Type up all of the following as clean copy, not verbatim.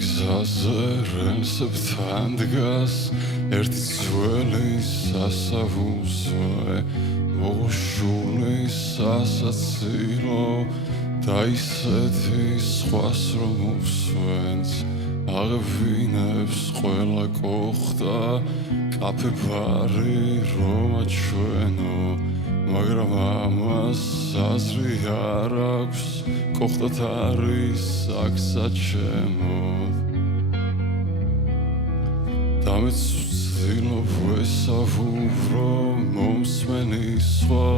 გზაზე რელსებთან დგას ერთი ძველი სასავუსე მოშული სასაცილო და ისეთი სხვას რომ უსვენს აღევინებს ყველა კოხტა კაფე ბარი რომ აჩვენო მაგრამ ამას აზრი არ აქვს კოხტად არის აქ საჩემოდ და მეც ვცდილობ ვესაურო მომსმენი სხვა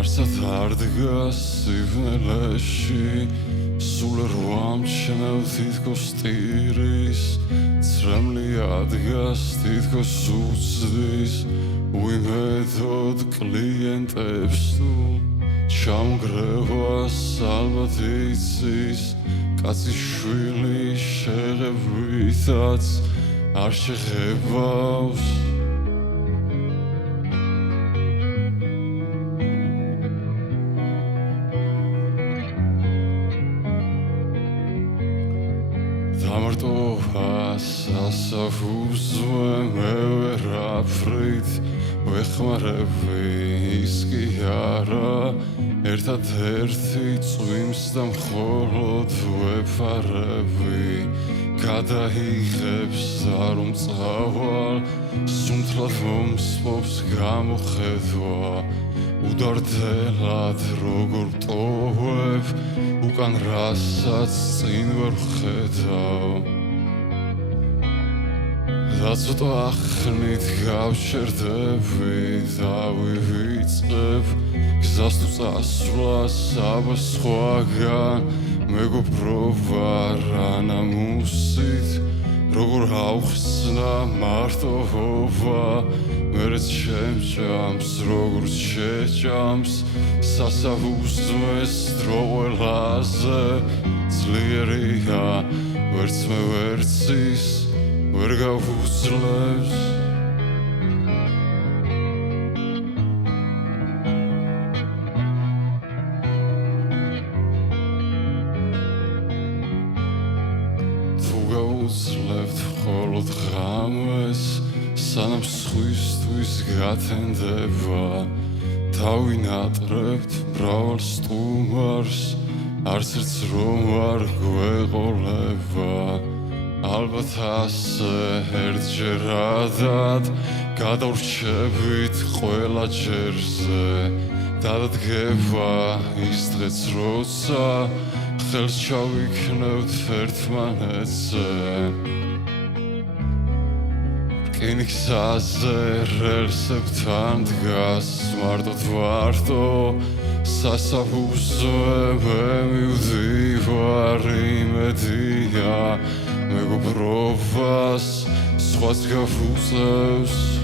არსად არ დგას სივნელეში სულ რო ამჩნევ თითქოს ტირის ცრემლი ადგას თითქოს უცდის უიმედოდ კლიენტებს თუ ჩამგრევას ალბათ იცის კაცის შვილი შეღებვითაც არ შეღებავს დამარტოვას ასაფუძვე მე ვერაფრით ვეხმარები ის კი არა ერთადერთი წვიმს და მხოლოდ ვეფარები გადაიღებს და რომ წავალ სუნთლად მომსპობს გამოხედვა უდარდელად როგორ ვტოვებ უკან რასაც წინ ვერ ვხედავ და ცოტა ახნით გავჩერდები და ვივიწყებ გზას თუ წასვლას აბა სხვაგან მეგობრობა რანამუსით როგორ ავხსნა მარტოობა მერეც შემჭამს როგორც შეჭამს სასავუსმეს დრო ყველაზე ძლიერია ვერც მე ვერც ის ვერ გავუძლებს თუ გავუძლებთ მხოლოდ ღამეს სანამ სხვისთვის გათენდება დავინატრებთ მრავალ სტუმარს არც ერთს რომ არ გვეყოლება ალბათ ასე ერთჯერადად გადავრჩებით ყველა ჯერზე დადგება ის დღეც როცა ხელს ჩავიქნევთ ერთმანეთზე რკინიგზაზე რელსებთან დგას მარტო სასაფუძვე მე მივდივარ იმედია მეგობრობას სხვაც გავუწევს